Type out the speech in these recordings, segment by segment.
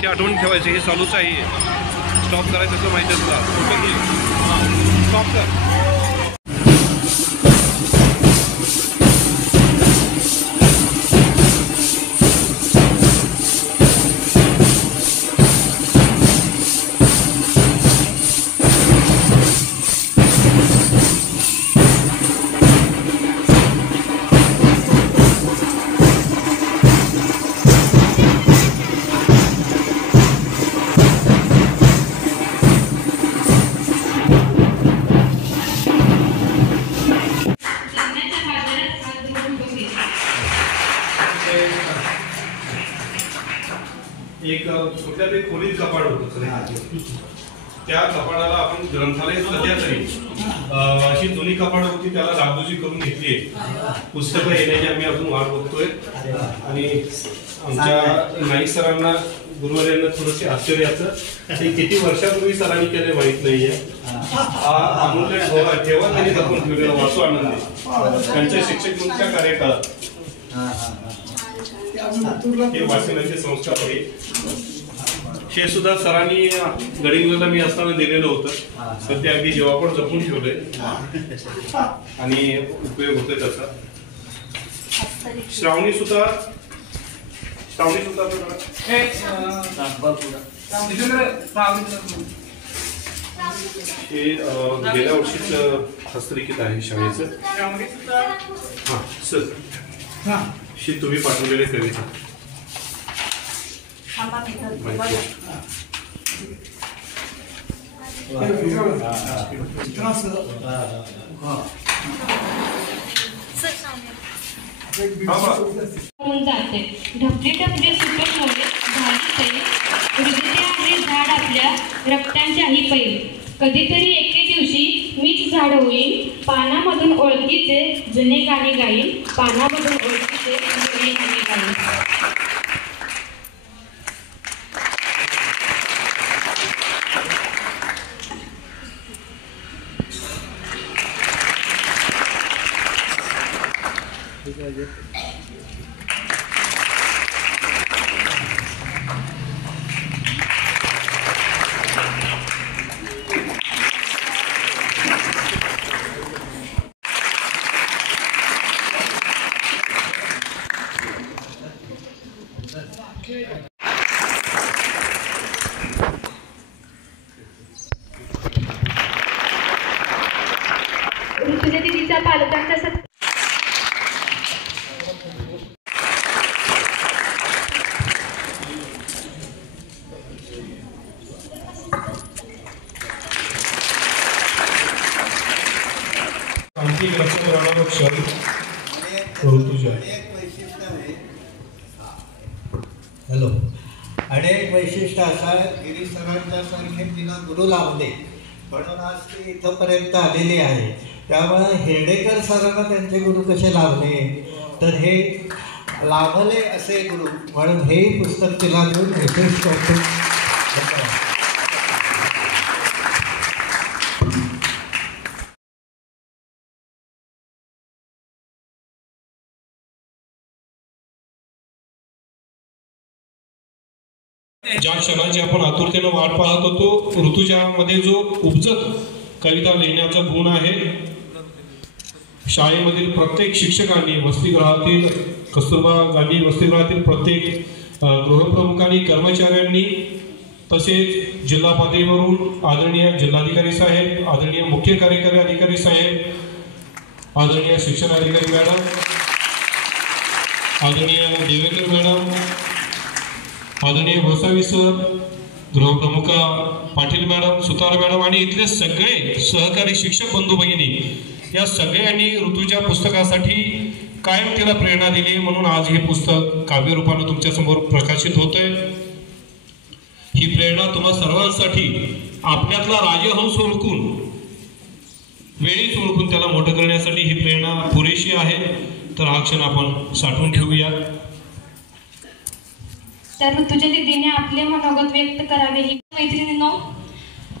ती आठवण ठेवायची, हे चालूच आहे. स्टॉप करायचं असं माहिती आहे तुला. फोटो घे, स्टॉप कर. एक कुठल्या तरी खोलीत कपाट होतं, त्या कपाटाला आपण ग्रंथालय सध्या तरी अशी जुनी कपाट होती, त्याला डागडुजी करून घेतली आहे. पुस्तकं येण्याची आम्ही अजून वाट बघतोय. आणि आमच्या नाईक सरांना, गुरुवार्यांना थोडंसे आश्चर्याचं, ते किती वर्षापूर्वी सरांनी केले माहित नाहीये. अमूल्य ठेवा त्यांनी जपून ठेवलेला वाचू आनंद त्यांच्या शिक्षक म्हणूनच्या कार्यकाळात हे वाचनाचे संस्कार आहे. हे सुद्धा सरांनी गडिंगला मी असताना दिलेलं होतं, तर ते अगदी जेव्हा जपून ठेवलंय आणि उपयोग होतोय त्याचा. श्रावणी सुद्धा हे गेल्या वर्षीच हस्तलिखित आहे शाळेचं. हा सर, शी तुम्ही पाठवलेले कविता जाते ढपली ढपली सुटत मोडे झाली सैल, हृदय आहे झाड आपल्या रक्तांच्याही पैल. कधीतरी एके दिवशी मीच झाड होईन, पानामधून ओळखीचे जुने गाणे गाईन, पानामधून ओळखीचे जुने गाणे गाईन. ऋतुजा दिदीचा पालकांचा हॅलो. अनेक वैशिष्ट्य असा गिरीश सरांच्या सारखे तिला गुरु लावले म्हणून आज ती इथंपर्यंत आलेली आहे. त्यामुळे हेडेकर सरांना त्यांचे गुरु कसे लाभले, तर हे लाभले असे गुरु म्हणून हे पुस्तक तिला देऊन विशेष करतो. ज्या क्षणाची आपण आतुरतेने वाट पाहत होतो, ऋतुजामध्ये जो उपजत कविता लिहिण्याचा गुण आहे, शाळेमधील प्रत्येक शिक्षकांनी, वसतिगृहातील कस्तुरबा गांधी वसतिगृहातील प्रत्येक गृहप्रमुखांनी, कर्मचाऱ्यांनी, तसेच जिल्हा पातळीवरून आदरणीय जिल्हाधिकारी साहेब, आदरणीय मुख्य कार्यकारी अधिकारी साहेब, आदरणीय शिक्षण अधिकारी मॅडम, आदरणीय देवेंद्र मॅडम, आदरणीय गोसावी सर, गृहप्रमुखा पाटील मॅडम, सुतार मॅडम आणि इथले सगळे सहकारी शिक्षक बंधू भगिनी, या सगळ्यांनी ऋतूच्या पुस्तकासाठी कायम तिला प्रेरणा दिली. म्हणून आज हे पुस्तक काव्यरूपाने तुमच्या समोर प्रकाशित होतंय. ही प्रेरणा तुम्हा सर्वांसाठी आपल्यातला राजहंस ओळखून, वेळीच ओळखून त्याला मोठं करण्यासाठी ही प्रेरणा पुरेशी आहे. तर हा क्षण आपण साठवून ठेवूया. तर ऋतुजा दीदीने आपले मनोगत व्यक्त करावे. ही मैत्रिणींनो,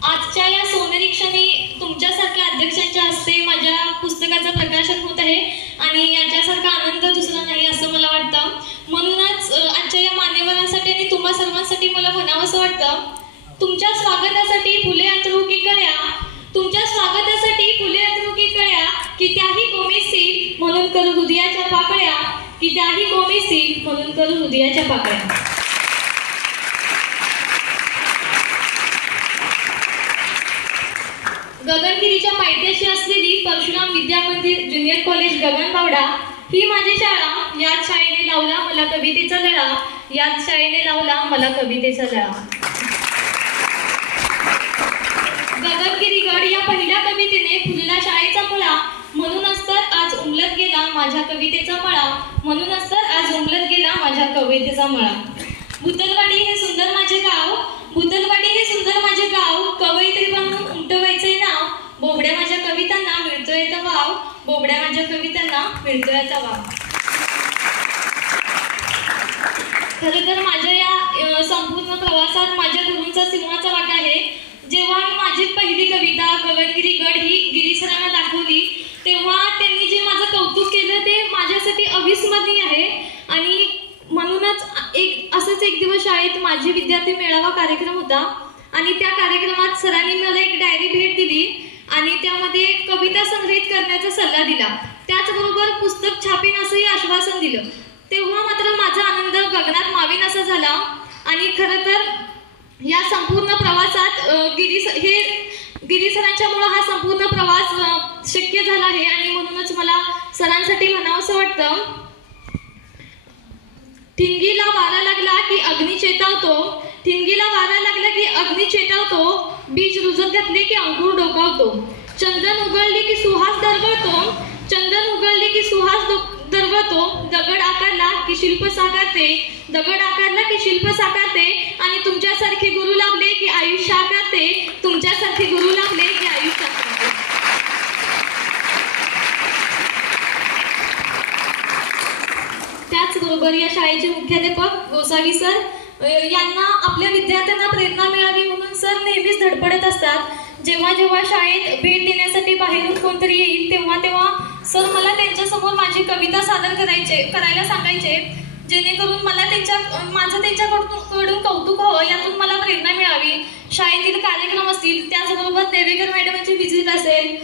आजच्या या सोनेरी क्षणी तुमच्यासारख्या अध्यक्षांच्या हस्ते माझ्या पुस्तकाचं प्रकाशन होत आहे आणि याच्यासारखा आनंद दुसरा नाही असं मला वाटतं. म्हणूनच आजच्या या मान्यवरांसाठी आणि तुम्हा सर्वांसाठी मला की त्याही कोमेसी म्हणून करू हृदयाच्या पाकळ्या. गगनगिरीच्या पायथ्याशी असलेली परशुराम विद्या मंदिर ज्युनियर कॉलेज गगनबावडा ही माझी शाळा. याच शाळेने लावला मला कवितेचा लळा, याच शाळेने लावला मला कवितेचा लळा. गगनगिरी गड या पहिल्या कवितेने फुलला शाळेचा मुळा, म्हणूनच तर आज उमलत गेला माझ्या कवितेचा मळा, म्हणूनच तर आज उमलत गेला माझ्या कवितेचा मळा. भूतलवाडी हे सुंदर माझे गाव, भूतलवाडी हे सुंदर माझे गाव, कवयित्री बनून उमटवायचे नाव, बोबड्या माझ्या कवितांना मिळतोय तो वाव, बोबड्या माझ्या कवितांना मिळतोय तो वाव. खरं तर माझ्या या संपूर्ण प्रवासात माझ्या गुरूंचा सिंहाचा वाटा आहे. जेव्हा मी माझी पहिली कविता गगनगिरी गड ही गिरीसरांना दाखवली, तेव्हा त्यांनी जे माझं कौतुक केलं ते माझ्यासाठी अविस्मरणीय आहे. आणि म्हणूनच असंच एक दिवस शाळेत माझी विद्यार्थी मेळावा कार्यक्रम होता आणि त्या कार्यक्रमात सरांनी मला एक डायरी भेट दिली आणि त्यामध्ये कविता संग्रहित करण्याचा सल्ला दिला, त्याचबरोबर पुस्तक छापीन असंही आश्वासन दिलं. तेव्हा मात्र माझा आनंद गगनात मावेन असा झाला. आणि खरं तर या संपूर्ण प्रवासात गिरी सरांच्यामुळं हा संपूर्ण प्रवास शक्य झाला आहे. आणि म्हणूनच मला सरांसाठी म्हणावंसं वाटतं, ठिणगीला वारा लागला की अग्नी चेतावतो, ठिणगीला वारा लागला की अग्नी चेतावतो, बीज रुजत घातले की अंकुर डोकावतो, चंदन उगळली की सुहास दरवळतो, चंदन उगळली की सुहास दरवळतो, दगड आकारला की शिल्प साकारते, दगड आकारला की शिल्प साकारते, आणि तुमच्यासारखे गुरु लाभले की आयुष्य आकारते, तुमच्यासारखे गुरु लाभले की आयुष्य आकारते. त्याचबरोबर या शाळेचे मुख्याध्यापक गोसावी सर यांना आपल्या विद्यार्थ्यांना प्रेरणा मिळावी म्हणून सर नेहमीच धडपडत असतात. जेव्हा जेव्हा शाळेत भेट देण्यासाठी बाहेरून कोणतरी येईल तेव्हा तेव्हा सर मला त्यांच्यासमोर माझी कविता सादर करायला सांगायचे, जेणेकरून मला माझं त्यांच्याकडून कौतुक व्हावं, यातून मला प्रेरणा मिळावी. शाळेतील कार्यक्रम असतील, त्याचबरोबर देवेकर मॅडमांची व्हिजिट असेल,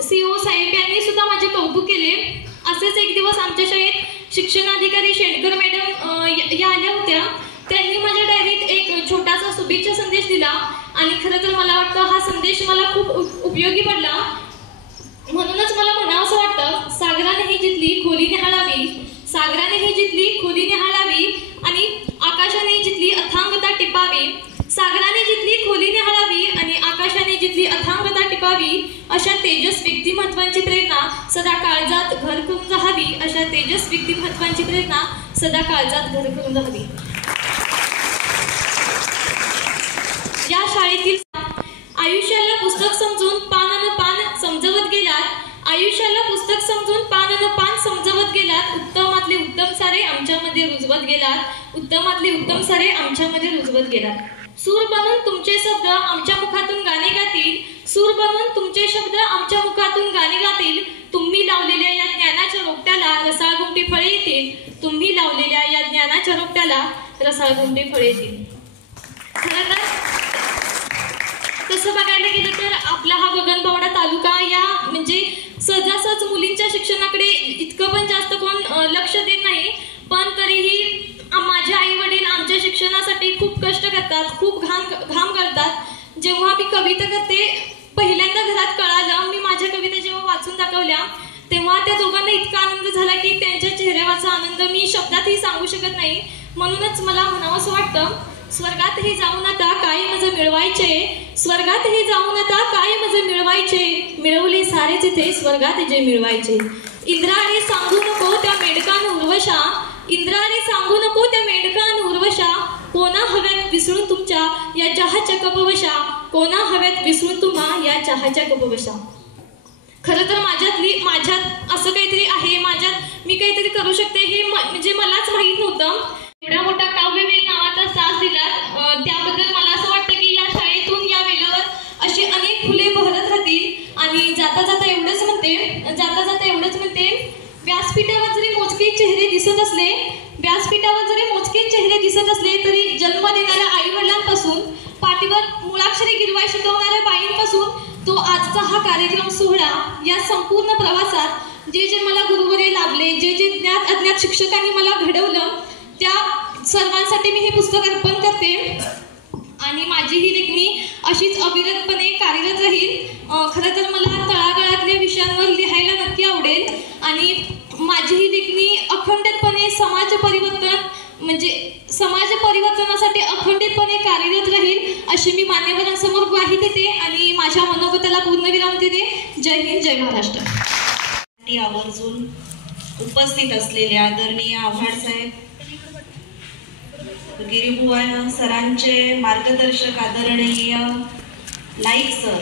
CO साहेब यांनी सुद्धा माझे कौतुक केले. असेच एक दिवस आमच्या शाळेत शिक्षणाधिकारी शेटकर मॅडम या आल्या होत्या. त्यांनी माझ्या डायरीत एक छोटासा शुभेच्छा संदेश दिला आणि खरं तर मला वाटतं हा संदेश मला खूप उपयोगी पडला. म्हणूनच मला म्हणावंसं वाटतं, सागराने ही जितली खोली निहाळावी, सागराने ही जितली खोली निहाळावी आणि आकाशाने जितली अथांगता टिपावी, सागराने जितली खोली निहाळावी आणि आकाशाने जितली अथांगता टिपावी, अशा तेजस व्यक्तिमत्वांची प्रेरणा सदा काळजात घर करून राहावी, अशा तेजस व्यक्तिमत्वांची प्रेरणा सदा काळजात घर करून राहावी. या शाळेतील आयुष्याला पुस्तक समजून पान समजवत गेलात, आयुष्याला पुस्तक समजून पान समजवत गेलात, उत्तमातले उत्तम सारे आमच्यामध्ये रुजवत गेलात, उत्तमातले उत्तम सारे आमच्यामध्ये रुजवत गेलात. सूर बनून तुमचे शब्द आमच्या मुखातून गाणे गातील, सूर बनून तुमचे शब्द आमच्या मुखातून गाणे गातील, तुम्ही लावलेल्या या ज्ञानाच्या रोपट्याला रसाळगुंटी फळे येतील, तुम्ही लावलेल्या या ज्ञानाच्या रोपट्याला रसाळगुंटी फळे येतील. खरं तर तसं बघायला गेलं तर आपला हा गगनबावडा तालुका या म्हणजे सहजासहज मुलींच्या शिक्षणाकडे इतकं पण जास्त कोण लक्ष देत नाही, पण तरीही माझे आई वडील आमच्या शिक्षणासाठी खूप कष्ट करतात, खूप घाम करतात. जेव्हा मी कविता करते, पहिल्यांदा घरात कळालं, मी माझ्या कविता जेव्हा वाचून दाखवल्या तेव्हा त्या दोघांना इतका आनंद झाला की त्यांच्या चेहऱ्यावरचा आनंद मी शब्दातही सांगू शकत नाही. म्हणूनच मला म्हणावंसं वाटतं, स्वर्गातही जाऊन आता काय मज मिळवायचे, स्वर्गातही जाऊन आता काय मज मिळवायचे, मिळवले सारेच इथे स्वर्गात जे मिळवायचे. इंद्राने सांगू नको त्या मेंढकान उर्वशा, इंद्राने सांगू नको त्या मेंढकान उर्वशा, कोणा हव्यात विसरून तुमच्या या चहाच्या कपवशा, कोणा हव्यात विसरून तुम्हा या चहाच्या कपवशा. खरं तर माझ्यात असं काहीतरी आहे, माझ्यात मी काहीतरी करू शकते हे म्हणजे मलाच माहीत नव्हतं. एवढा मोठा काव्यवेल नावाचा साज दिलात त्याबद्दल मला असं वाटतं की या शाळेतून या वेलावर अशी अनेक फुले बहरत राहतील. आणि जाता जाता एवढंच म्हणते, व्यासपीठावर जरी मोजके चेहरे दिसत असले, व्यासपीठावर जरी मोजके चेहरे दिसत असले तरी जन्म देणाऱ्या आई वडिलांपासून पाठीवर मुळाक्षरे गिरवाय शिकवणाऱ्या बाईंपासून तो आजचा हा कार्यक्रम सोहळा, या संपूर्ण प्रवासात जे जे मला गुरुवरे लाभले, जे जे ज्ञात अज्ञात शिक्षकांनी मला घडवलं, त्या सर्वांसाठी मी हे पुस्तक अर्पण करते आणि माझी ही लेखणी अशीच अविरतपणे कार्यरत राहील. खरं तर मला तळागाळातल्या विषयांवर लिहायला नक्की आवडेल आणि माझी ही लेखणी अखंडितपणे समाज परिवर्तनासाठी अखंडितपणे कार्यरत राहील अशी मी मान्यवरांसमोर ग्वाही देते आणि माझ्या मनोगताला पूर्णविराम देते. जय हिंद, जय महाराष्ट्र. आवर्जून उपस्थित असलेले आदरणीय आव्हाड साहेब, गिरीबुवा सरांचे मार्गदर्शक आदरणीय नाईक सर,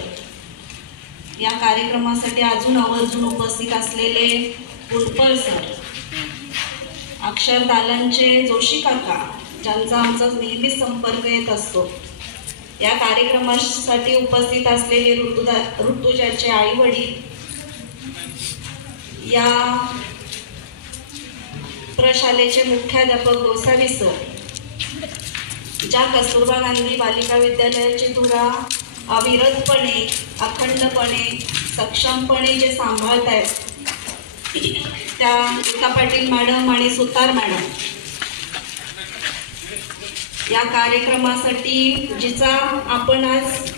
या कार्यक्रमासाठी अजून आवर्जून उपस्थित असलेले पुष्पळ सर, अक्षरदालनचे जोशी काका, ज्यांचा आमचा नेहमीच संपर्क येत असतो, या कार्यक्रमासाठी उपस्थित असलेले ऋतुजाचे आई वडील, या प्रशालेचे मुख्याध्यापक गोसावी सर, ज्या कस्तुरबा गांधी बालिका विद्यालयाची धुरा अविरतपणे, अखंडपणे, सक्षमपणे जे सांभाळत आहेत, त्या गीता पाटील मॅडम आणि सुतार मॅडम, या कार्यक्रमासाठी जिचा आपण आज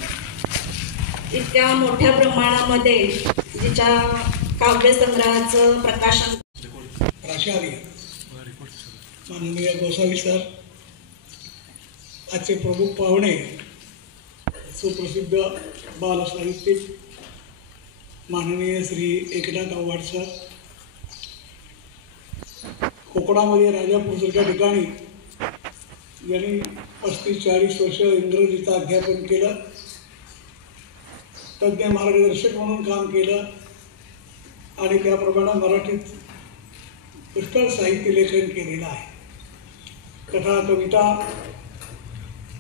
इतक्या मोठ्या प्रमाणामध्ये जिच्या काव्यसंग्रहाचं प्रकाशन. प्राचार्य माननीय गोसावी सर, आजचे प्रमुख पाहुणे सुप्रसिद्ध बालसाहित्यिक माननीय श्री एकनाथ आव्हाड सर, कोकणामध्ये राजापूरसारख्या ठिकाणी यांनी 35-40 वर्ष इंग्रजीचं अध्यापन केलं, तज्ज्ञ मार्गदर्शक म्हणून काम केलं आणि त्याप्रमाणे मराठीत पुष्कळ साहित्य लेखन केलेलं आहे. कथा, कविता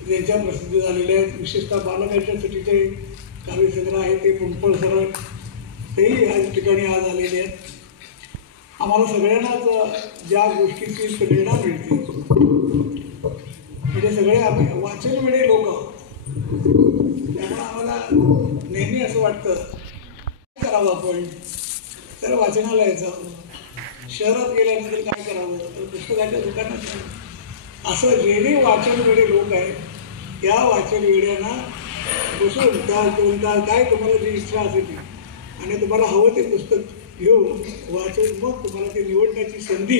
ज्यांच्या प्रसिद्ध झालेल्या आहेत, विशेषतः बालकांच्यासाठी ते काव्यसंग्रह आहे ते पुष्पळ सर, तेही या ठिकाणी आज आलेले आहेत. आम्हाला सगळ्यांनाच ज्या गोष्टीची प्रेरणा मिळते, म्हणजे सगळे आम्ही वाचनवेळे लोक आहोत, त्यामुळे आम्हाला नेहमी असं वाटतं काय करावं आपण, तर वाचनालयाचं, शहरात गेल्यानंतर काय करावं, तर पुस्तकाच्या दुकानात, असं जे जे वाचनवेळे लोक आहेत या वाचनवेड्यांना बसून त्या 2 तास काय तुम्हाला जी इच्छा असेल ती आणि तुम्हाला हवं ते पुस्तक घेऊन वाचून मग तुम्हाला ते निवडण्याची संधी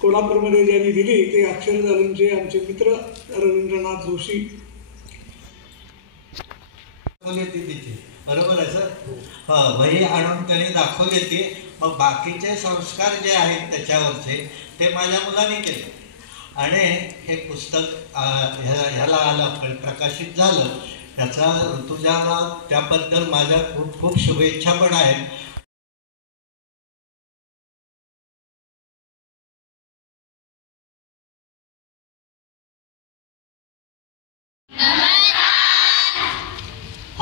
कोल्हापूरमध्ये ज्यांनी दिली ते अक्षरदालनचे आमचे मित्र रवींद्रनाथ जोशी. बरोबर आहे सर. हां, वही आणून त्यांनी दाखवली ती. मग बाकीचे संस्कार जे आहेत त्याच्यावरचे ते माझ्या मुलांनी केले आणि हे पुस्तक ह्याला आलं, प्रकाशित झालं. त्याचा ऋतुजाला त्याबद्दल माझ्या खूप खूप शुभेच्छा पण आहेत.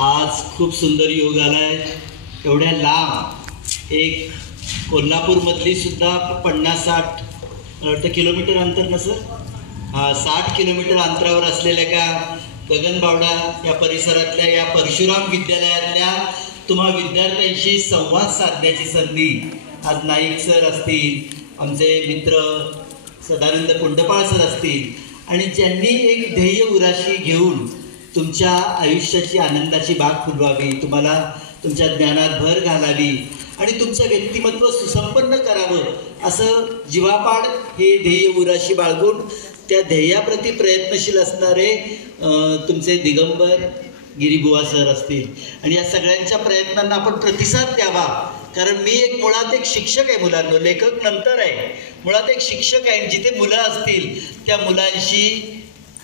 आज खूप सुंदर योग आलाय. एवढ्या लांब एक कोल्हापूरमधली सुद्धा 50-60 किलोमीटर अंतर नसं, 60 किलोमीटर अंतरावर असलेल्या का गगनबावडा या परिसरातल्या या परशुराम विद्यालयातल्या तुम्हा विद्यार्थ्यांशी संवाद साधण्याची संधी आज नाईक सर असतील, आमचे मित्र सदानंद कुंडपाळ सर असतील आणि ज्यांनी एक ध्येय उराशी घेऊन तुमच्या आयुष्याची आनंदाची बाग फुलवावी, तुम्हाला तुमच्या ज्ञानात भर घालावी आणि तुमचं व्यक्तिमत्व सुसंपन्न करावं असं जीवापाड हे ध्येय उराशी बाळगून त्या ध्येयाप्रती प्रयत्नशील असणारे तुमचे दिगंबर गिरीबुवा सर असतील आणि या सगळ्यांच्या प्रयत्नांना आपण प्रतिसाद द्यावा. कारण मी मुळात एक शिक्षक आहे मुलांना, लेखक नंतर आहे, मुळात एक शिक्षक आहे. जिथे मुलं असतील त्या मुलांशी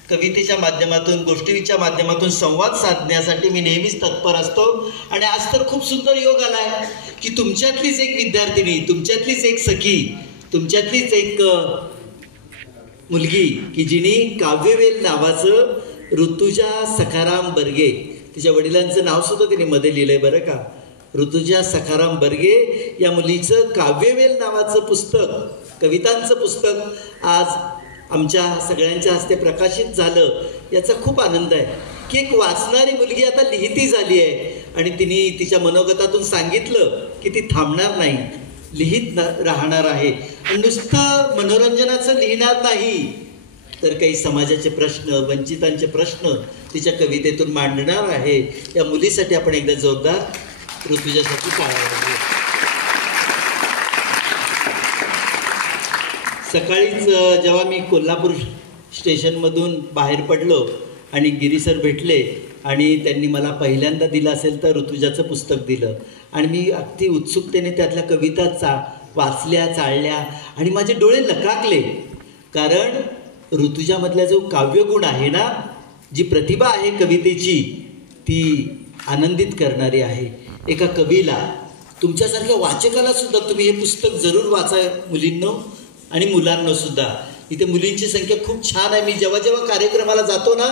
कवितेच्या माध्यमातून, गोष्टीच्या माध्यमातून संवाद साधण्यासाठी मी नेहमीच तत्पर असतो. आणि आज तर खूप सुंदर योग आला आहे की तुमच्यातलीच एक विद्यार्थिनी, तुमच्यातलीच एक सखी, तुमच्यातलीच एक मुलगी की जिने काव्यवेल नावाचं ऋतुजा सखाराम बर्गे, तिच्या वडिलांचं नाव सुद्धा तिने मध्ये लिहिलंय बरं का, ऋतुजा सखाराम बर्गे या मुलीचं काव्यवेल नावाचं पुस्तक, कवितांचं पुस्तक आज आमच्या सगळ्यांच्या हस्ते प्रकाशित झालं. याचा खूप आनंद आहे. की एक वाचणारी मुलगी आता लिहिती झाली आहे आणि तिने तिच्या मनोगतातून सांगितलं की ती थांबणार नाही, लिहित राहणार आहे. आणि नुसतं मनोरंजनाचं लिहिणार नाही तर काही समाजाचे प्रश्न, वंचितांचे प्रश्न तिच्या कवितेतून मांडणार आहे. या मुलीसाठी आपण एकदा जोरदार ऋतुजासाठी टाळ्या. सकाळीच जेव्हा मी कोल्हापूर स्टेशनमधून बाहेर पडलो आणि गिरी सर भेटले आणि त्यांनी मला पहिल्यांदा दिलं असेल तर ऋतुजाचं पुस्तक दिलं आणि मी अगदी उत्सुकतेने त्यातल्या कविता वाचल्या, चाळल्या आणि माझे डोळे लकाकले. कारण ऋतुजामधला जो काव्यगुण आहे ना, जी प्रतिभा आहे कवितेची, ती आनंदित करणारी आहे. एका कवीला, तुमच्यासारख्या वाचकाला सुद्धा तुम्ही हे पुस्तक जरूर वाचा मुलींनो आणि मुलांनो सुद्धा. इथे मुलींची संख्या खूप छान आहे. मी जेव्हा जेव्हा कार्यक्रमाला जातो ना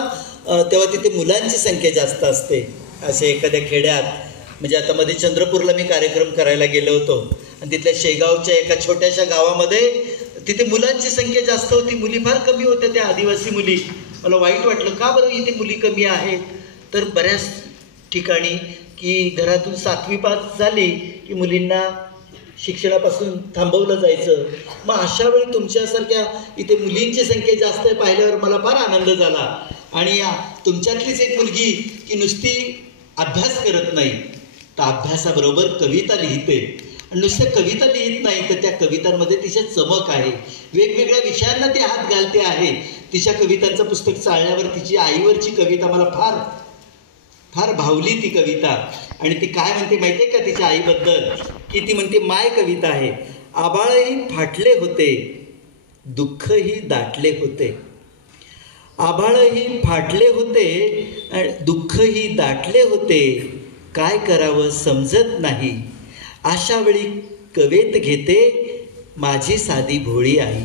तेव्हा तिथे मुलांची संख्या जास्त असते. असे एखाद्या खेड्यात, म्हणजे आता मध्ये चंद्रपूरला मी कार्यक्रम करायला गेलो होतो आणि तिथल्या शेगावच्या एका छोट्याशा गावामध्ये तिथे मुलांची संख्या जास्त होती, मुली फार कमी होत्या, त्या आदिवासी मुली. मला वाईट वाटलं, का बरं इथे मुली कमी आहेत? तर बऱ्याच ठिकाणी की घरातून 7वी पास झाली की मुलींना शिक्षणापासून थांबवलं जायचं. मग अशा वेळी तुमच्यासारख्या इथे मुलींची संख्या जास्त आहे पाहिल्यावर मला फार आनंद झाला. आणि तुमच्यातलीच एक मुलगी की नुसती अभ्यास करत नाही तर अभ्यासाबरोबर कविता लिहिते. आणि नुसत्या कविता लिहित नाही तर त्या कवितांमध्ये तिच्या चमक आहे, वेगवेगळ्या विषयांना ती हात घालते आहे. तिच्या कवितांचं पुस्तक चाळल्यावर तिची आईवरची कविता मला फार फार भावली ती कविता. आणि ती काय म्हणते माहिती आहे का तिच्या आईबद्दल? की ती म्हणते, माय कविता आहे, आभाळही फाटले होते, दुःखही दाटले होते. आभाळही फाटले होते, दुःखही दाटले होते, काय करावं समजत नाही. अशा वेळी कवेत घेते माझी साधी भोळी आई.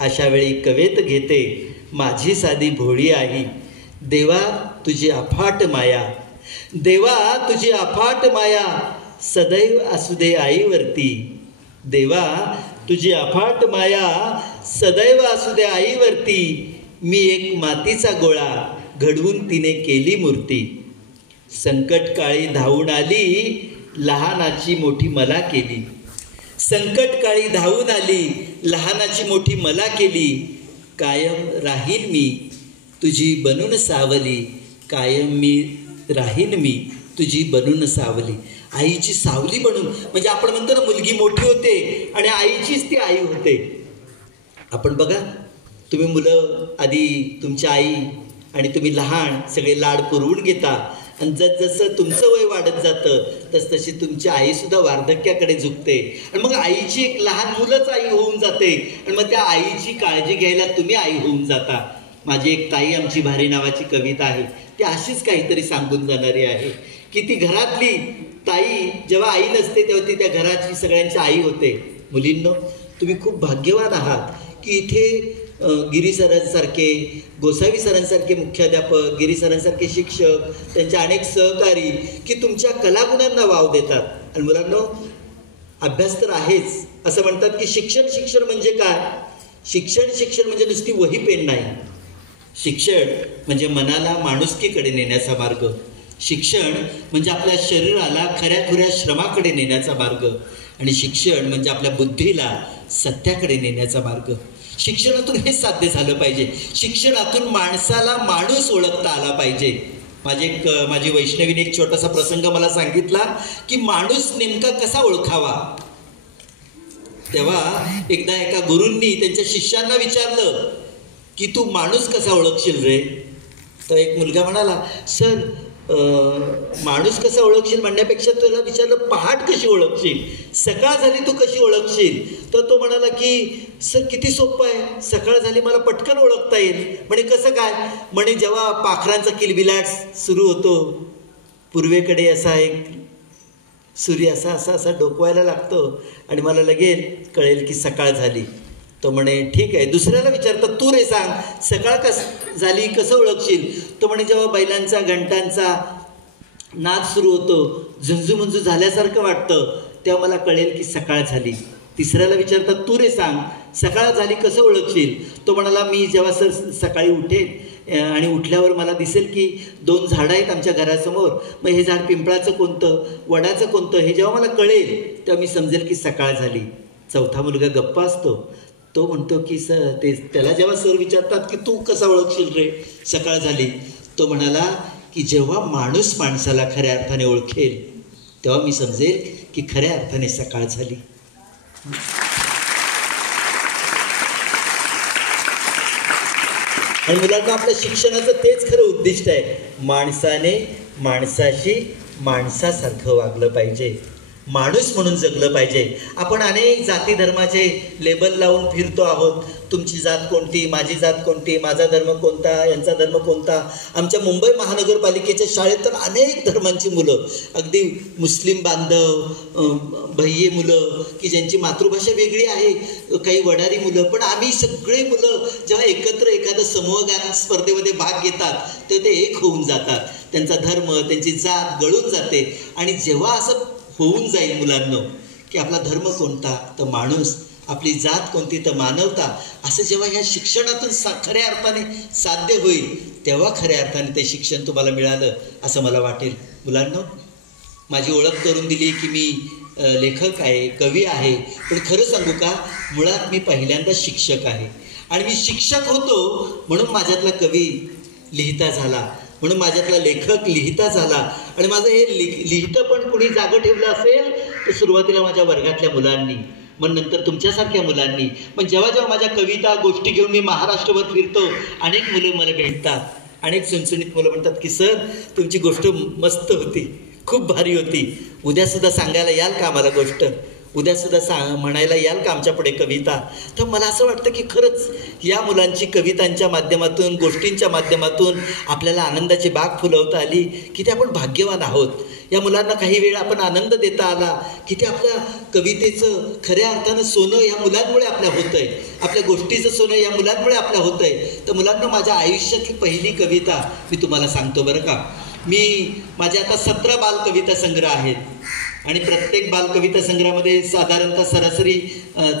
अशा वेळी कवेत घेते माझी साधी भोळी आई. देवा तुझी अफाट माया, देवा तुझी अफाट माया, सदैव असू दे आईवरती. देवा तुझी अफाट माया, सदैव असू दे आईवरती. मी एक मातीचा गोळा घडवून तिने केली मूर्ती. संकटकाळी धावून आली, लहानाची मोठी मला केली. संकटकाळी धावून आली, लहानाची मोठी मला केली. कायम राहील मी तुझी बनून सावली, कायम मी राहील मी तुझी बनून सावली. आईची सावली बनून, म्हणजे आपण म्हणतो ना मुलगी मोठी होते आणि आईचीच ती आई होते. आपण बघा, तुम्ही मुलं आधी तुमची आई आणि तुम्ही लहान सगळे लाड पुरवून घेता आणि जसं तुमचं वय वाढत जातं तसतशी तुमची आईसुद्धा वार्धक्याकडे झुकते आणि मग आईची एक लहान मुलंच आई होऊन जाते आणि मग त्या आईची काळजी घ्यायला तुम्ही आई होऊन जाता. माझी एक ताई आमची भारी नावाची कविता आहे, ती अशीच काहीतरी सांगून जाणारी आहे की ती घरातली ताई जेव्हा आई नसते तेव्हा ती त्या घराची सगळ्यांची आई होते. मुलींनो, तुम्ही खूप भाग्यवान आहात की इथे गिरी सरांसारखे, गोसावी सरांसारखे मुख्याध्यापक, गिरी सरांसारखे शिक्षक, त्यांचे अनेक सहकारी की तुमच्या कलागुणांना वाव देतात. आणि मुलांनो, अभ्यास तर आहेच. असं म्हणतात की शिक्षण म्हणजे काय? शिक्षण म्हणजे नुसती वही पेन नाही. शिक्षण म्हणजे मनाला माणुसकीकडे नेण्याचा मार्ग. शिक्षण म्हणजे आपल्या शरीराला खऱ्याखुऱ्या श्रमाकडे नेण्याचा मार्ग. आणि शिक्षण म्हणजे आपल्या बुद्धीला सत्याकडे नेण्याचा मार्ग. शिक्षणातून हे साध्य झालं पाहिजे. शिक्षणातून माणसाला माणूस ओळखता आला पाहिजे. माझी वैष्णवीने एक छोटासा प्रसंग मला सांगितला की माणूस नेमका कसा ओळखावा. तेव्हा एकदा एका गुरूंनी त्यांच्या शिष्यांना विचारलं की तू माणूस कसा ओळखशील रे? तर एक मुलगा म्हणाला, सर माणूस कसा ओळखशील म्हणण्यापेक्षा तुला विचारलं पहाट कशी ओळखशील, सकाळ झाली तू कशी ओळखशील? तर तो म्हणाला की सर किती सोपं आहे, सकाळ झाली मला पटकन ओळखता येईल. म्हणे कसं काय? म्हणे जेव्हा पाखरांचा किलबिलाट सुरू होतो, पूर्वेकडे असा एक सूर्य असा डोकवायला लागतो आणि मला लगेच कळेल की सकाळ झाली. तो म्हणे ठीक आहे. दुसऱ्याला विचारतात, तू रे सांग सकाळ झाली कसं ओळखशील? तो म्हणे जेव्हा बैलांचा घंटांचा नाद सुरू होतो, झुंजूमुंजू झाल्यासारखं वाटतं, तेव्हा मला कळेल की सकाळ झाली. तिसऱ्याला विचारतात, तू रे सांग सकाळ झाली कसं ओळखशील? तो म्हणाला, मी जेव्हा सर सकाळी उठेन आणि उठल्यावर मला दिसेल की 2 झाडं आहेत आमच्या घरासमोर, मग हे झाड पिंपळाचं कोणतं, वडाचं कोणतं, हे जेव्हा मला कळेल तेव्हा मी समजेल की सकाळ झाली. चौथा मुलगा गप्पा असतो. तो म्हणतो की त्याला जेव्हा सर विचारतात की तू कसा ओळखशील रे सकाळ झाली, तो म्हणाला की जेव्हा माणूस माणसाला खऱ्या अर्थाने ओळखेल तेव्हा मी समजेल की खऱ्या अर्थाने सकाळ झाली. आणि मुलांना आपल्या शिक्षणाचं तेच खरं उद्दिष्ट आहे. माणसाने माणसाशी माणसासारखं वागलं पाहिजे, माणूस म्हणून जगलं पाहिजे. आपण अनेक जाती धर्माचे लेबल लावून फिरतो आहोत. तुमची जात कोणती, माझी जात कोणती, माझा धर्म कोणता, यांचा धर्म कोणता. आमच्या मुंबई महानगरपालिकेच्या शाळेत तर अनेक धर्मांची मुलं, अगदी मुस्लिम बांधव, भय्ये मुलं की ज्यांची मातृभाषा वेगळी आहे, काही वडारी मुलं, पण आम्ही सगळे मुलं जेव्हा एकत्र एखादं समूहगान स्पर्धेमध्ये भाग घेतात तर ते एक होऊन जातात. त्यांचा धर्म, त्यांची जात गळून जाते. आणि जेव्हा असं होऊन जाईल मुलांना की आपला धर्म कोणता तर माणूस, आपली जात कोणती तर मानवता, असं जेव्हा ह्या शिक्षणातून खऱ्या अर्थाने साध्य होईल तेव्हा खऱ्या अर्थाने ते शिक्षण तुम्हाला मिळालं असं मला वाटेल. मुलांना माझी ओळख करून दिली की मी लेखक आहे, कवी आहे, पण खरं सांगू का, मुळात मी पहिल्यांदा शिक्षक आहे. आणि मी शिक्षक होतो म्हणून माझ्यातला कवी लिहिता झाला, म्हणून माझ्यातला लेखक लिहिता झाला. आणि माझं हे लिहितं पण कुणी जागं ठेवलं असेल तर सुरुवातीला माझ्या वर्गातल्या मुलांनी, मग नंतर तुमच्यासारख्या मुलांनी. पण जेव्हा जेव्हा माझ्या कविता गोष्टी घेऊन मी महाराष्ट्रभर फिरतो, अनेक मुलं मला भेटतात, अनेक सुनसुनीत मुलं म्हणतात की सर तुमची गोष्ट मस्त होती, खूप भारी होती, उद्यासुद्धा सांगायला याल का आम्हाला गोष्ट, उद्यासुद्धा म्हणायला याल का आमच्या पुढे कविता. तर मला असं वाटतं की खरंच या मुलांची कवितांच्या माध्यमातून, गोष्टींच्या माध्यमातून आपल्याला आनंदाची बाग फुलवता आली की ते आपण भाग्यवान आहोत. या मुलांना काही वेळ आपण आनंद देता आला की ते आपल्या कवितेचं खऱ्या अर्थानं सोनं या मुलांमुळे आपल्या होतं आहे, आपल्या गोष्टीचं सोनं या मुलांमुळे आपल्या होतं आहे. तर मुलांना माझ्या आयुष्यातली पहिली कविता मी तुम्हाला सांगतो बरं का. माझे आता 17 बालकविता संग्रह आहेत आणि प्रत्येक बालकविता संग्रहामध्ये साधारणतः सरासरी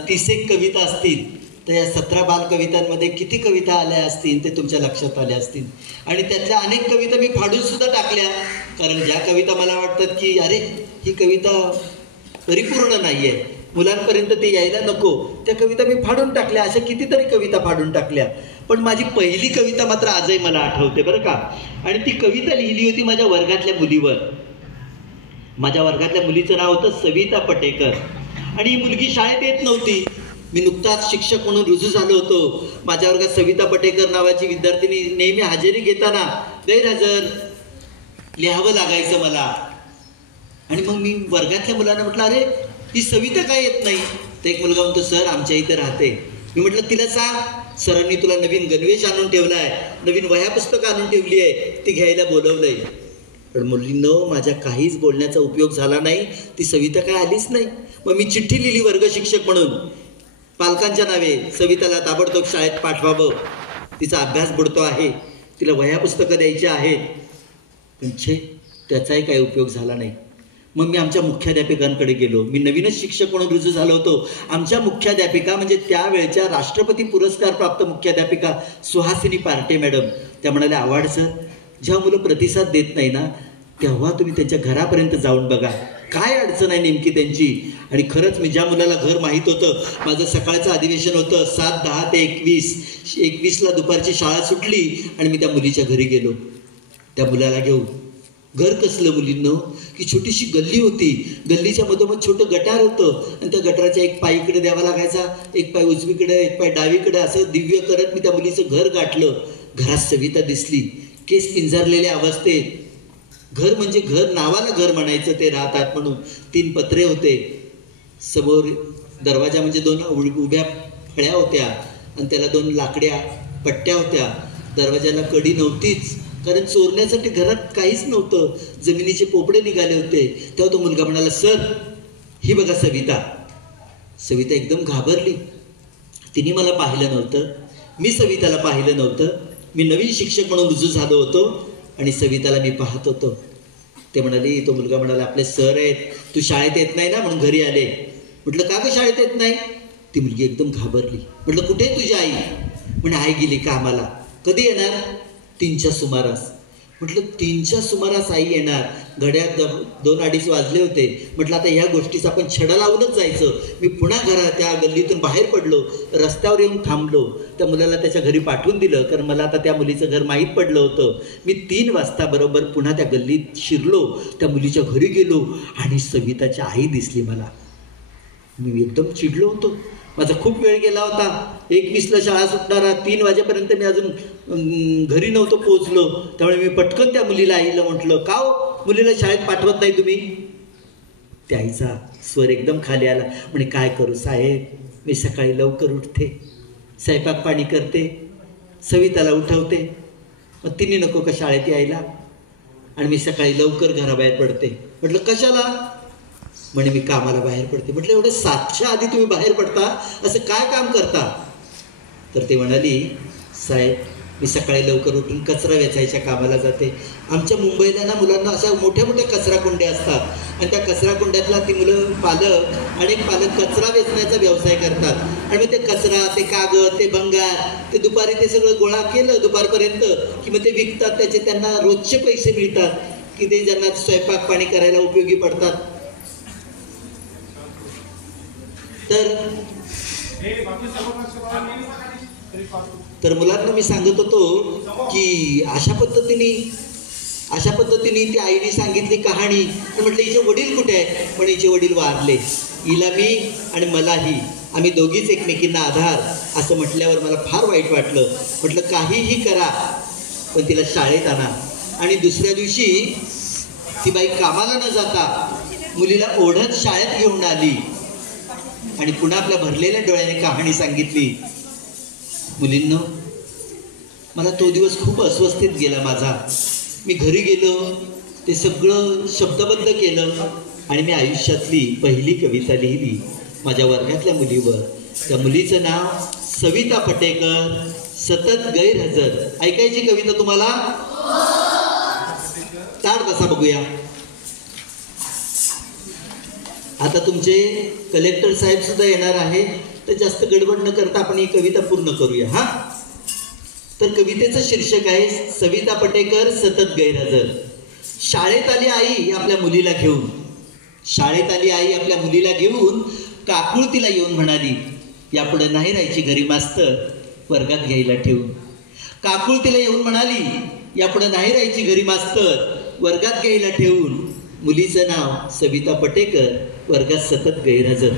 30 कविता असतील. तर या 17 बालकवितांमध्ये किती कविता आल्या असतील ते तुमच्या लक्षात आल्या असतील. आणि त्यातल्या अनेक कविता मी फाडून सुद्धा टाकल्या, कारण ज्या कविता मला वाटतात की अरे ही कविता परिपूर्ण नाही आहे, मुलांपर्यंत ते यायला नको, त्या कविता मी फाडून टाकल्या. अशा कितीतरी कविता फाडून टाकल्या. पण माझी पहिली कविता मात्र आजही मला आठवते बरं का. आणि ती कविता लिहिली होती माझ्या वर्गातल्या मुलीवर. माझ्या वर्गातल्या मुलीचं नाव होतं सविता पटेकर. आणि ही मुलगी शाळेत येत नव्हती. मी नुकताच शिक्षक म्हणून रुजू झालो होतो. माझ्या वर्गात सविता पटेकर नावाची विद्यार्थिनी नेहमी हजेरी घेताना गैरहजर लिहावं लागायचं मला. आणि मग मी वर्गातल्या मुलांना म्हटलं अरे ही सविता काय येत नाही. तर एक मुलगा म्हणतो सर आमच्या इथे राहते. मी म्हटलं तिला सांग, सरांनी तुला नवीन गणवेश आणून ठेवला आहे, नवीन वह्या पुस्तकं आणून ठेवली आहे, ती घ्यायला बोलवलंय. पण मुलींनो माझ्या काहीच बोलण्याचा उपयोग झाला नाही. ती सविता काय आलीच नाही. मग मी चिठ्ठी लिहिली वर्ग शिक्षक म्हणून पालकांच्या नावे, सविताला ताबडतोब शाळेत पाठवावं, तिचा अभ्यास बुडतो आहे, तिला वह्या पुस्तकं द्यायची आहेत. पण त्याचाही काही उपयोग झाला नाही. मग मी आमच्या मुख्याध्यापिकांकडे गेलो. मी नवीनच शिक्षक म्हणून रुजू झालो होतो. आमच्या मुख्याध्यापिका म्हणजे त्यावेळच्या राष्ट्रपती पुरस्कार प्राप्त मुख्याध्यापिका सुहासिनी पार्टे मॅडम, त्या म्हणाल्या आव्हाड सर, जेव्हा मुलं प्रतिसाद देत नाही ना तेव्हा तुम्ही त्यांच्या घरापर्यंत जाऊन बघा काय अडचण आहे नेमकी त्यांची. आणि खरंच मी ज्या मुलाला घर माहीत होतं, माझं सकाळचं अधिवेशन होतं 7:10 ते 21ला दुपारची शाळा सुटली आणि मी त्या मुलीच्या घरी गेलो त्या मुलाला घेऊन. घर कसलं मुलींनो की छोटीशी गल्ली होती, गल्लीच्या मधोमध छोटं गटार होतं आणि त्या गटाराच्या एक पाय इकडे द्यावा लागायचा, एक पाय उजवीकडे, एक पाय डावीकडे, असं दिव्य करत मी त्या मुलीचं घर गाठलं. घरात सविता दिसली, केस पिंजारलेल्या अवस्थेत. घर म्हणजे घर, नावाला घर म्हणायचं, ते राहतात म्हणून. 3 पत्रे होते समोर, दरवाजा म्हणजे 2 उभ्या फळ्या होत्या आणि त्याला 2 लाकड्या पट्ट्या होत्या. दरवाजाला कडी नव्हतीच, कारण चोरण्यासाठी घरात काहीच नव्हतं, जमिनीचे पोपडे निघाले होते. तेव्हा तो मुलगा म्हणाला सर ही बघा सविता. सविता एकदम घाबरली. तिने मला पाहिलं नव्हतं, मी सविताला पाहिलं नव्हतं. मी नवीन शिक्षक म्हणून रुजू झालो होतो आणि सविताला मी पाहत होतो. ते म्हणाले, तो मुलगा म्हणाला आपले सर आहेत, तू शाळेत येत नाही ना म्हणून घरी आले. म्हटलं का गं शाळेत येत नाही. ती मुलगी एकदम घाबरली. म्हटलं कुठे आहे तुझी आई? म्हणे आई गेली कामाला. कधी येणार? 3च्या सुमारास. म्हटलं 3च्या सुमारास आई येणार. घड्यात 2-2:30 वाजले होते. म्हटलं आता ह्या गोष्टीचा आपण छडा लावूनच जायचं. मी पुन्हा त्या गल्लीतून बाहेर पडलो, रस्त्यावर येऊन थांबलो. त्या मुलाला त्याच्या घरी पाठवून दिलं, कारण मला आता त्या मुलीचं घर माहीत पडलं होतं. मी 3 वाजता बरोबर पुन्हा त्या गल्लीत शिरलो, त्या मुलीच्या घरी गेलो आणि सविताची आई दिसली मला. मी एकदम चिडलो होतो. माझा खूप वेळ गेला होता. 1:20ला शाळा सुटणारा, 3 वाजेपर्यंत मी अजून घरी नव्हतो पोहोचलो. त्यामुळे मी पटकन त्या मुलीला आईला म्हटलं, का हो मुलीला शाळेत पाठवत नाही तुम्ही? त्या आईचा स्वर एकदम खाली आला. म्हणे काय करू साहेब, मी सकाळी लवकर उठते, स्वयंपाक पाणी करते, सविताला उठवते, मग तिने नको का शाळेत यायला, आणि मी सकाळी लवकर घराबाहेर पडते. म्हटलं कशाला? म्हणे मी कामाला बाहेर पडते. म्हटलं एवढं 7च्या आधी तुम्ही बाहेर पडता, असं काय काम करता? तर ते म्हणाली, साहेब मी सकाळी लवकर उठून कचरा वेचायच्या कामाला जाते. आमच्या मुंबईला ना मुलांना अशा मोठ्या मोठ्या कचरा कुंड्या असतात, आणि त्या कचरा कुंड्यातला ती मुलं पालक, अनेक पालक कचरा वेचण्याचा व्यवसाय करतात. आणि मग ते कचरा, ते कागद, ते भंगार, ते दुपारी ते सगळं गोळा केलं दुपारपर्यंत की मग ते विकतात. त्याचे त्यांना रोजचे पैसे मिळतात की ते ज्यांना स्वयंपाक पाणी करायला उपयोगी पडतात. तर मुलांना मी सांगत होतो की अशा पद्धतीने ती आईने सांगितली कहाणी. म्हटलं हिचे वडील कुठे आहेत? पण हिचे वडील वारले. हिला मी आणि मलाही, आम्ही दोघीच एकमेकींना आधार, असं म्हटल्यावर मला फार वाईट वाटलं. म्हटलं काहीही करा पण तिला शाळेत आणा. आणि दुसऱ्या दिवशी ती बाई कामाला न जाता मुलीला ओढत शाळेत घेऊन आली आणि पुन्हा आपल्या भरलेल्या डोळ्याने कहाणी सांगितली. मुलींनो, मला तो दिवस खूप अस्वस्थित गेला माझा. मी घरी गेलो, ते सगळं शब्दबद्ध केलं आणि मी आयुष्यातली पहिली कविता लिहिली माझ्या वर्गातल्या मुलीवर. त्या मुलीचं नाव सविता पटेकर, सतत गैरहजर. ऐकायची कविता तुम्हाला? ताट बसा बघूया. आता तुमचे कलेक्टर साहेब सुद्धा येणार आहे, तर जास्त गडबड न करता आपण ही कविता पूर्ण करूया. हा, तर कवितेचं शीर्षक आहे सविता पटेकर, सतत गैरहजर. शाळेत आली आई आपल्या मुलीला घेऊन. शाळेत आली आई आपल्या मुलीला घेऊन. काकुळतीला येऊन म्हणाली, यापुढे नाही राहायची घरी मास्तर, वर्गात घ्यायला ठेवून. काकुळतीला येऊन म्हणाली, यापुढे नाही राहायची घरी मास्तर, वर्गात घ्यायला ठेवून. मुलीचं नाव सविता पटेकर, वर्गात सतत गैरहजर.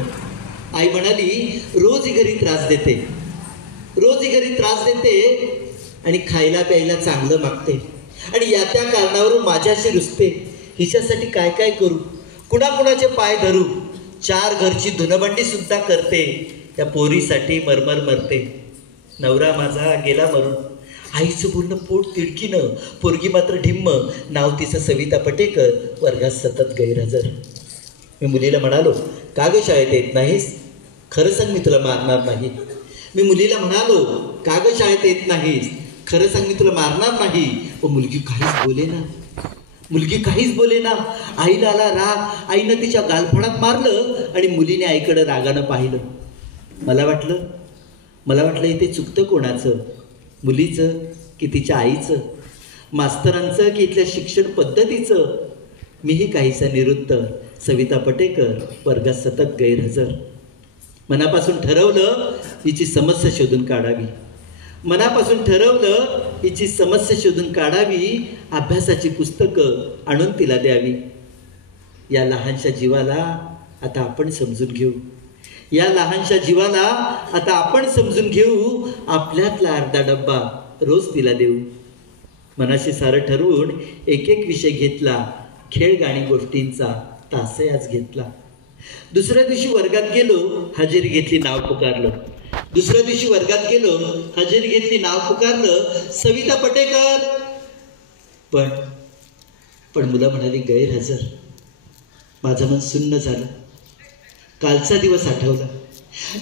आई म्हणाली, रोज ही घरी त्रास देते, रोज ही घरी त्रास देते आणि खायला प्यायला चांगलं मागते, आणि या त्या कारणावरून माझ्याशी रुसते. हिच्यासाठी काय काय करू, कुणाकुणाचे पाय धरू, 4 घरची धुनबंडी सुद्धा करते. त्या पोरीसाठी मरमर मरते. नवरा माझा गेला मरून. आईचं बोलणं पोट तिडकीनं, पोरगी मात्र ढिम्म. नाव तिचं सविता पटेकर, वर्गात सतत गैरहजर. मी मुलीला म्हणालो, का ग शाळेत येत नाहीस? खरं सांग, मी तुला मारणार नाही. मी मुलीला म्हणालो, का ग शाळेत येत नाहीस? खरं सांग, मी तुला मारणार नाही. पण मुलगी काहीच बोलेना, मुलगी काहीच बोलेना. आईला आला राग. आईनं तिच्या गालफडात मारलं आणि मुलीने आईकडं रागानं पाहिलं. मला वाटलं इथे चुकतं कोणाचं, मुलीचं की तिच्या आईचं, मास्तरांचं की इथल्या शिक्षण पद्धतीचं? मीही काहीसा निरुत्तर. सविता पटेकर, वर्गात सतत गैरहजर. मनापासून ठरवलं हिची समस्या शोधून काढावी. मनापासून ठरवलं हिची समस्या शोधून काढावी. अभ्यासाची पुस्तकं आणून तिला द्यावी. या लहानशा जीवाला आता आपण समजून घेऊ. या लहानशा जीवाला आता आपण समजून घेऊ. आपल्यातला अर्धा डब्बा रोज तिला देऊ. मनाशी सारं ठरवून एक एक विषय घेतला. खेळ गाणी गोष्टींचा तासही आज घेतला. दुसऱ्या दिवशी वर्गात गेलो, हजेरी घेतली, नाव पुकारलं. दुसऱ्या दिवशी वर्गात गेलो, हजेरी घेतली, नाव पुकारलं, सविता पटेकर. पण मुलं म्हणाली गैरहजर. माझं मन सुन्न झालं. कालचा दिवस आठवला.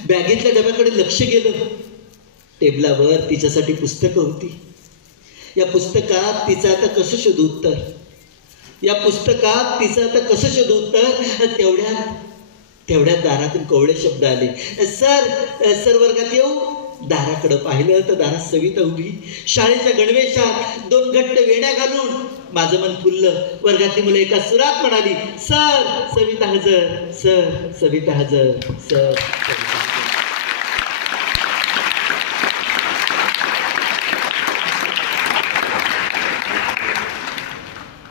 बॅगेतल्या डब्याकडे लक्ष गेलं. टेबलावर तिच्यासाठी पुस्तकं होती. या पुस्तकात तिचं आता कसं शोधू उत्तर? या पुस्तकात तिचं आता कसं शोधू उत्तर? तेवढ्यात दारातून कवळे शब्द आले, सर वर्गात येऊ? दाराकडं पाहिलं तर दारात सविता उभी, शाळेच्या गणवेशात 2 घट्ट वेण्या घालून. माझं मन फुललं. वर्गातली मुलं एका सुरात म्हणाली, सर सविता हजर, सर सविता हजर, सर सविता हजर.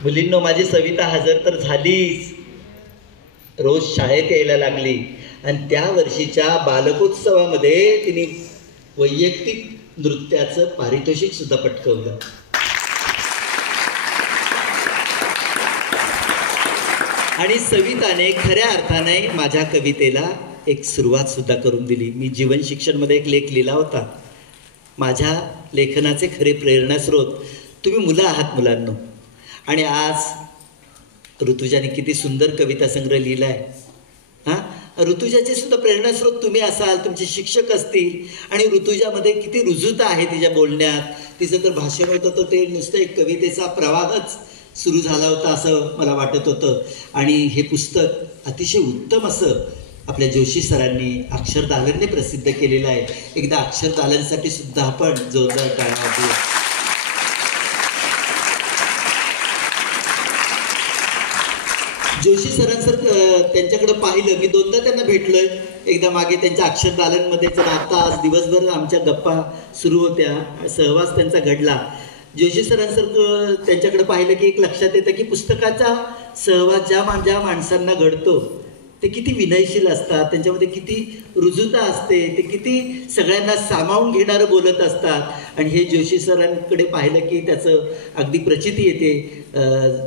मुलींनो, माझी सविता हजर तर झालीच, रोज शाळेत यायला लागली. आणि त्या वर्षीच्या बालकोत्सवामध्ये तिने वैयक्तिक नृत्याचं पारितोषिक सुद्धा पटकवलं. आणि सविताने खऱ्या अर्थाने माझ्या कवितेला एक सुरुवात सुद्धा करून दिली. मी जीवन शिक्षणमध्ये एक लेख लिहिला होता. माझ्या लेखनाचे खरे प्रेरणास्रोत तुम्ही मुलं आहात मुलांनो. आणि आज ऋतुजाने किती सुंदर कविता संग्रह लिहिला आहे. ऋतुजाचे सुद्धा प्रेरणास्रोत तुम्ही असाल, तुमचे शिक्षक असतील. आणि ऋतुजामध्ये किती रुजुता आहे तिच्या बोलण्यात. तिचं तर भाषण होतं तर ते नुसतं एक कवितेचा प्रवाहच सुरू झाला होता असं मला वाटत होतं. आणि हे पुस्तक अतिशय उत्तम असं आपल्या जोशी सरांनी अक्षरदालनने प्रसिद्ध केलेलं आहे. एकदा अक्षरदालनसाठी सुद्धा आपण जोरदार टाळ्या वाजवूया. जोशी सरांसारखं त्यांच्याकडे पाहिलं. मी 2दा त्यांना भेटलोय. एकदा मागे त्यांच्या अक्षरदालनमध्ये, तर आता आज दिवसभर आमच्या गप्पा सुरू होत्या, सहवास त्यांचा घडला. जोशी सरांसारखं त्यांच्याकडे पाहिलं की एक लक्षात येतं की पुस्तकाचा सहवास ज्या माणसांना घडतो ते किती विनयशील असतात, त्यांच्यामध्ये किती रुजुता असते, ते किती सगळ्यांना सामावून घेणारं बोलत असतात. आणि हे जोशी सरांकडे पाहिलं की त्याचं अगदी प्रचिती येते.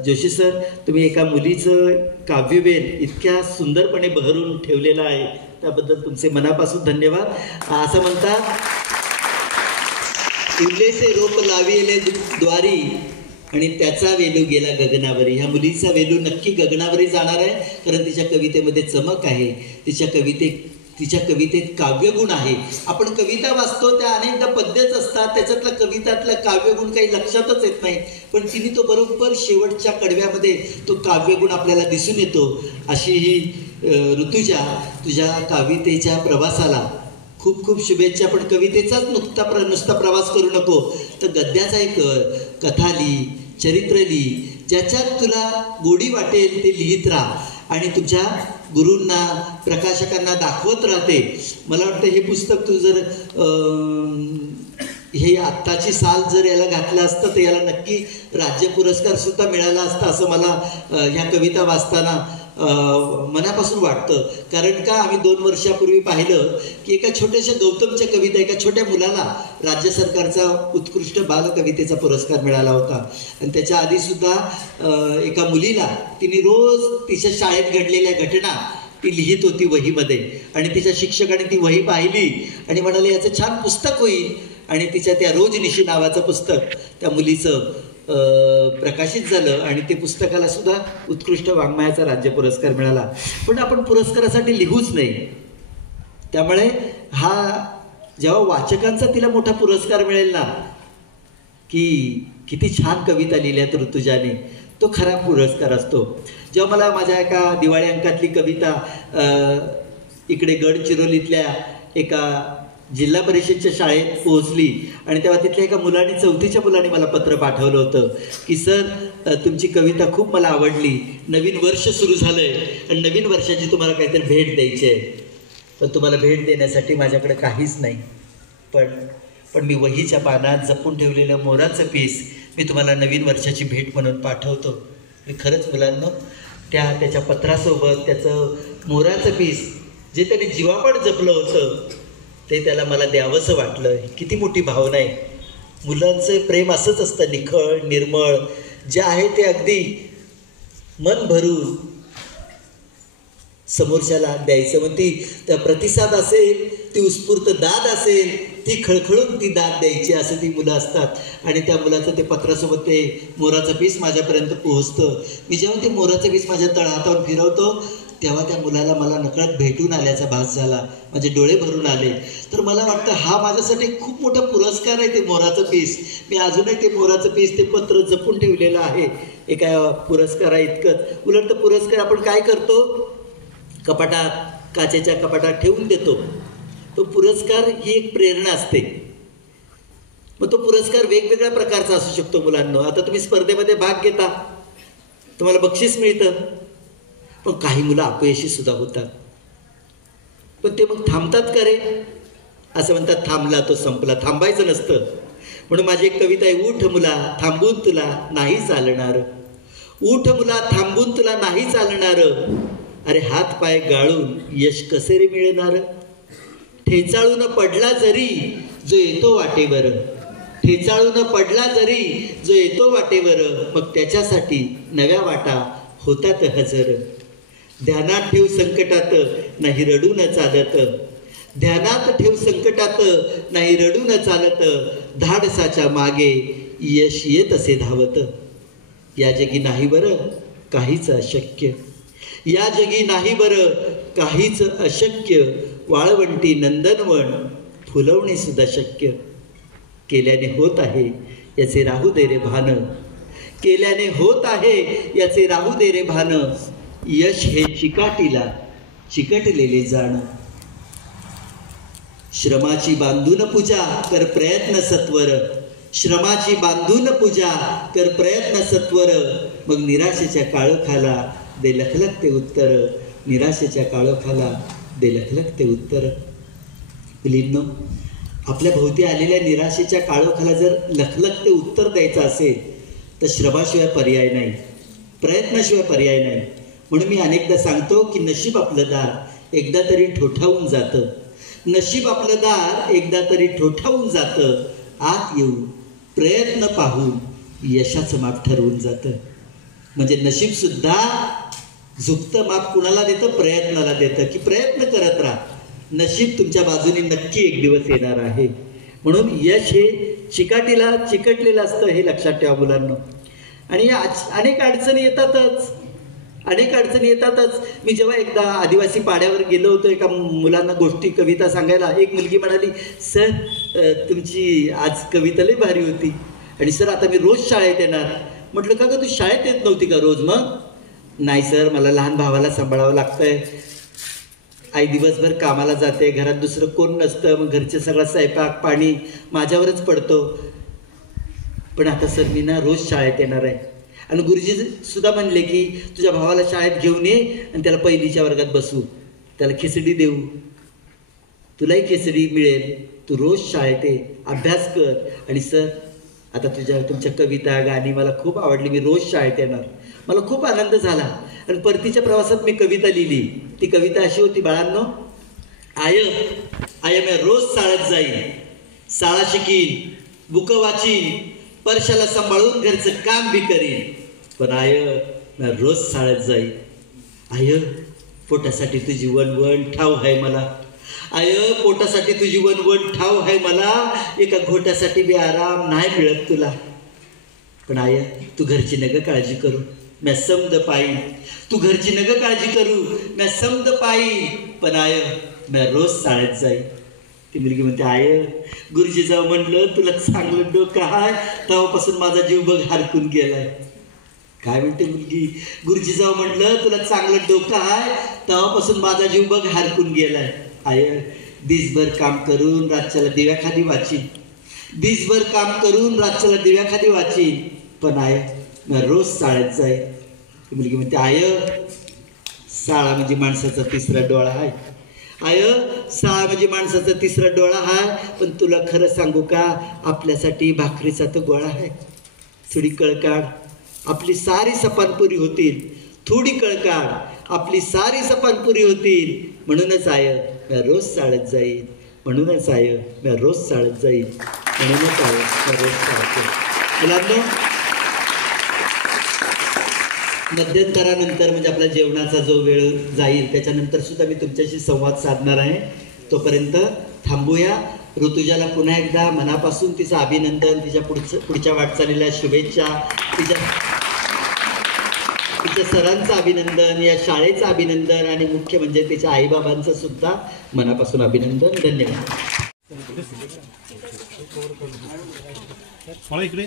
जोशी सर, तुम्ही एका मुलीचं काव्यवेल इतक्या सुंदरपणे बहरून ठेवलेलं आहे, त्याबद्दल तुमचे मनापासून धन्यवाद. असं म्हणतात, इवलेसे रोप लाविले द्वारी आणि त्याचा वेलू गेला गगनावरी. ह्या मुलीचा वेलू नक्की गगनावरी जाणार आहे, कारण तिच्या कवितेमध्ये चमक आहे, तिच्या कवितेत काव्यगुण आहे. आपण कविता वाचतो त्या अनेकदा पद्यच असतात, त्याच्यातला कवितातला काव्यगुण काही लक्षातच येत नाही, पण तिने तो बरोबर शेवटच्या कडव्यामध्ये तो काव्यगुण आपल्याला दिसून येतो. अशी ही ऋतुजा, तुझ्या कवितेच्या प्रवासाला खूप खूप शुभेच्छा. पण कवितेचाच नुसता प्रवास करू नको, तर गद्याचा एक कथा लिही, चरित्र लिही, ज्याच्यात तुला गोडी वाटेल ते लिहित राहा आणि तुझ्या गुरूंना, प्रकाशकांना दाखवत राहते. मला वाटतं हे पुस्तक तू जर हे आत्ताची साल जर याला घातलं असतं तर याला नक्की राज्य पुरस्कार सुद्धा मिळाला असता असं मला ह्या कविता वाचताना मनापासून वाटतं. कारण का, आम्ही 2 वर्षापूर्वी पाहिलं की एका छोट्याशा गौतमच्या कविता एका छोट्या मुलाला राज्य सरकारचा उत्कृष्ट बालकवितेचा पुरस्कार मिळाला होता. आणि त्याच्या आधीसुद्धा एका मुलीला तिने रोज तिच्या शाळेत घडलेल्या घटना ती लिहित होती वहीमध्ये. आणि तिच्या शिक्षकाने ती वही पाहिली आणि म्हणाले याचं छान पुस्तक होईल. आणि तिच्या त्या रोजनिशी नावाचं पुस्तक त्या मुलीचं प्रकाशित झालं आणि ते पुस्तकाला सुद्धा उत्कृष्ट वाङ्मयाचा राज्य पुरस्कार मिळाला. पण आपण पुरस्कारासाठी लिहूच नाही. त्यामुळे हा जेव्हा वाचकांचा तिला मोठा पुरस्कार मिळेल ना, की किती छान कविता लिहिल्यात ऋतुजाने, तो खरा पुरस्कार असतो. जेव्हा मला माझ्या एका दिवाळी अंकातली कविता इकडे गडचिरोलीतल्या एका जिल्हा परिषदच्या शाळेत पोहोचली आणि तेव्हा तिथल्या एका मुलाने, 4थीच्या मुलाने मला पत्र पाठवलं होतं की सर तुमची कविता खूप मला आवडली, नवीन वर्ष सुरू झालं आहे आणि नवीन वर्षाची तुम्हाला काहीतरी भेट द्यायची आहे, पण तुम्हाला भेट देण्यासाठी माझ्याकडे काहीच नाही, पण मी वहीच्या पानात जपून ठेवलेलं मोराचं पीस मी तुम्हाला नवीन वर्षाची भेट म्हणून पाठवतो. मी खरंच मुलांना त्याच्या पत्रासोबत त्याचं मोराचं पीस जे त्याने जीवापाड जपलं होतं ते त्याला मला द्यावंसं वाटलं. किती मोठी भावना आहे. मुलांचं प्रेम असंच असतं, निखळ, निर्मळ, जे आहे ते अगदी मन भरून समोरच्याला द्यायचं. मग ती त्या प्रतिसाद असेल, ती उत्स्फूर्त दाद असेल, ती खळखळून ती दाद द्यायची, असं ती मुलं असतात. आणि त्या मुलाचं ते पत्रासोबत ते मोराचं पीस माझ्यापर्यंत पोहोचतं. मी जेव्हा ते मोराचं पीस माझ्या तळहातावर फिरवतो तेव्हा त्या मुलाला मला नकळत भेटून आल्याचा भास झाला, माझे डोळे भरून आले. तर मला वाटतं हा माझ्यासाठी खूप मोठा पुरस्कार आहे ते मोराचं पीस. मी अजूनही ते मोराचं पीस, ते पत्र जपून ठेवलेलं आहे एका पुरस्कारा इतकंच. उलट पुरस्कार आपण काय करतो, कपाटात काचेच्या कपाटात ठेवून देतो. तो पुरस्कार ही एक प्रेरणा असते. मग तो पुरस्कार वेगवेगळ्या प्रकारचा असू शकतो मुलांना. आता तुम्ही स्पर्धेमध्ये भाग घेता, तुम्हाला बक्षीस मिळतं, पण काही मुलं अपयशी सुद्धा होतात. पण ते मग थांबतात का रे? असं म्हणतात, थांबला तो संपला. थांबायचं नसतं. म्हणून माझी एक कविता आहे, उठ मुला थांबून तुला नाही चालणार, उठ मुला थांबून तुला नाही चालणार, अरे हात पाय गाळून यश कसे रे मिळणार. ठेचाळून पडला जरी जो येतो वाटेवर, ठेचाळून पडला जरी जो येतो वाटेवर, मग त्याच्यासाठी नव्या वाटा होतात हजर. ध्यानात ठेव संकटात नाही रडून चालत, ध्यानात ठेव संकटात नाही रडून चालत, धाडसाच्या मागे यश येत असे धावत. या जगी नाही बरं काहीच अशक्य, या जगी नाही बरं काहीच अशक्य, वाळवंटी नंदनवन फुलवणे सुद्धा शक्य. केल्याने होत आहे याचे राहू दे रे भान, केल्याने होत आहे याचे राहू दे रे भान, यश हे चिकाटीला चिकटलेले जाण. श्रमाची बांधून पूजा कर प्रयत्न सत्वर, श्रमाची बांधून पूजा कर प्रयत्न सत्वर, मग निराशेच्या काळोखाला दे लखलखते उत्तर, निराशेच्या काळोखाला दे लखलखते उत्तर. मुलींनो, आपल्या भोवती आलेल्या निराशेच्या काळोखाला जर लखलखते उत्तर द्यायचं असेल तर श्रमाशिवाय पर्याय नाही, प्रयत्नाशिवाय पर्याय नाही. म्हणून मी अनेकदा सांगतो की नशीब आपलं दार एकदा तरी ठोठावून जातं, नशीब आपलं दार एकदा तरी ठोठावून जातं, आत येऊन प्रयत्न पाहून यशाचं माप ठरवून जातं. म्हणजे नशीबसुद्धा झुकतं माप कुणाला देतं? प्रयत्नाला देतं, की प्रयत्न करत राहा, नशीब तुमच्या बाजूने नक्की एक दिवस येणार आहे. म्हणून यश हे चिकाटीला चिकटलेलं असतं, हे लक्षात ठेवा मुलांना. आणि अनेक अडचणी येतातच, अनेक अडचणी येतातच. मी जेव्हा एकदा आदिवासी पाड्यावर गेलो होतो एका मुलांना गोष्टी कविता सांगायला, एक मुलगी म्हणाली, सर तुमची आज कविता लई भारी होती, आणि सर आता मी रोज शाळेत येणार. म्हटलं का गं तू शाळेत येत नव्हती का रोज? मग नाही सर, मला लहान भावाला सांभाळावं लागतंय, आई दिवसभर कामाला जाते, घरात दुसरं कोण नसतं, मग घरचे सगळा स्वयंपाक पाणी माझ्यावरच पडतो. पण आता सर मी ना रोज शाळेत येणार आहे. आणि गुरुजी सुद्धा म्हणले की तुझ्या भावाला शाळेत घेऊन ये आणि त्याला पहिलीच्या वर्गात बसवू, त्याला खिचडी देऊ, तुलाही खिचडी मिळेल, तू रोज शाळेत ये, अभ्यास कर. आणि सर आता तुमच्या कविता गाणी मला खूप आवडली, मी रोज शाळेत येणार. मला खूप आनंद झाला. आणि परतीच्या प्रवासात मी कविता लिहिली. ती कविता अशी होती, बाळांनो, आय मी रोज शाळेत जाईन, शाळा शिकीन, बुक वाचीन, परशाला सांभाळून घरचं काम बी करीन, पण मी रोज शाळेत जाईन. आय पोटासाठी तुझी वणवण ठाव आहे मला, आय पोटासाठी तुझी वणवण ठाव आहे मला, एका घोट्यासाठी बी आराम नाही मिळत तुला. पण आय तू घरची नग काळजी करू, मी समद पायीन, तू घरची नग काळजी करू, मी समद पायीन, पण आय मी रोज शाळेत जाईन. ती मुलगी म्हणते, आय गुरुजी जाऊ म्हणलं तुला चांगलं डोकं आहे, तेव्हापासून माझा जीव बघ हरकून गेलाय. काय म्हणते मुलगी? गुरुजी जाऊ म्हणलं तुला चांगलं डोकं आहे, तेव्हापासून माझा जीव बघ हरकून गेलाय. आय दिसभर काम करून रातच्याला दिव्याखाली वाचीन, दिसभर काम करून रातच्याला दिव्याखाली वाचीन, पण आय मी रोज शाळेत जाईन. ती मुलगी म्हणते, आय शाळा म्हणजे माणसाचा तिसरा डोळा आहे, आय शाळा म्हणजे माणसाचा तिसरा डोळा आहे, पण तुला खरं सांगू का, आपल्यासाठी भाकरीचा तो गोळा आहे. थोडी कळकाड आपली सारी सपानपुरी होतील, थोडी कळकाड आपली सारी सपानपुरी होतील. म्हणूनच आय मी रोज शाळेत जाईन, म्हणूनच आय मी रोज शाळेत जाईन, म्हणूनच आय मी रोज शाळेत जाईन. मुलांनो, मध्यंतरानंतर म्हणजे आपल्या जेवणाचा जो वेळ जाईल त्याच्यानंतर सुद्धा मी तुमच्याशी संवाद साधणार आहे. तोपर्यंत थांबूया. ऋतुजाला पुन्हा एकदा मनापासून तिचं अभिनंदन, तिच्या पुढच्या वाटचालीला शुभेच्छा, तिच्या सरांचं अभिनंदन, या शाळेचं अभिनंदन, आणि मुख्य म्हणजे तिच्या आईबाबांचं सुद्धा मनापासून अभिनंदन. धन्यवाद. मला इकडे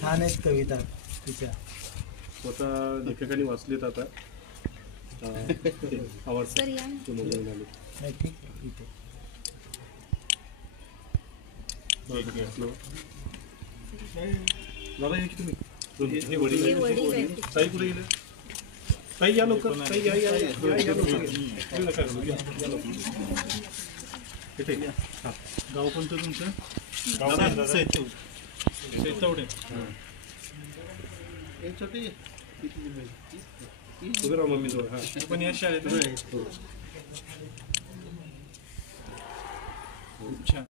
छान आहेत कविता तिच्या. स्वतः लेखकांनी वाचलेत आता आवडतं ते मोबाईल आले. नाही, ठीक आहे, ठीक आहे. दादा या की तुम्ही हे वडील ताई कुठे गेले? ताई या लवकर, ताई या या या या लवकर. येऊ नका घालू, या लवकर. इथे या. हा. गाव कोणतं तुमचं? दादा सैतवडे. उभे राहा मम्मी जवळ. हा पण या शाळेत खूप छान.